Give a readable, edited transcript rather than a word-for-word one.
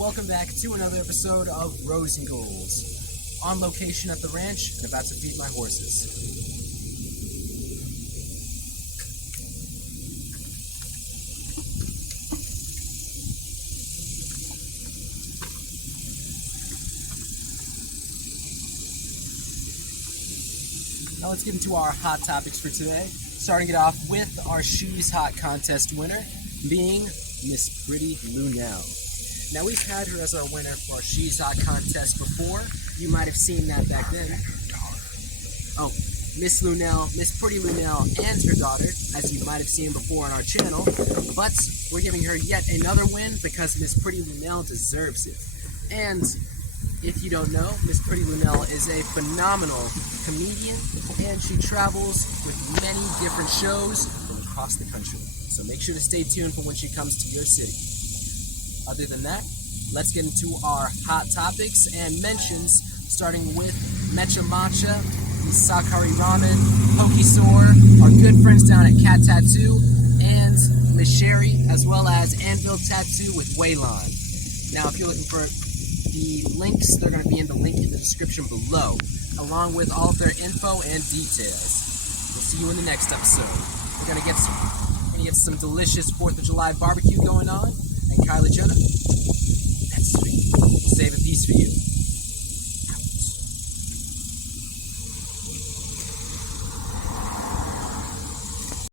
Welcome back to another episode of Rosengolds. On location at the ranch and about to feed my horses. Now let's get into our hot topics for today. Starting it off with our She's Hot contest winner, being Miss Pretty Lunel. Now we've had her as our winner for our She's Hot contest before. You might have seen that back then. Oh, Miss Lunel, Miss Pretty Lunel, and her daughter, as you might have seen before on our channel. But we're giving her yet another win because Miss Pretty Lunel deserves it. And if you don't know, Miss Pretty Lunel is a phenomenal comedian, and she travels with many different shows from across the country. So make sure to stay tuned for when she comes to your city. Other than that, let's get into our hot topics and mentions, starting with Mecha Matcha, the Sakari Ramen, Pookie Store, our good friends down at Cat Tattoo, and Miss Sherry, as well as Anvil Tattoo with Waylon. Now, if you're looking for the links, they're going to be in the link in the description below, along with all of their info and details. We'll see you in the next episode. We're going to get some delicious 4th of July barbecue going on, and Kylie Jenner, that's sweet. We'll save a piece for you.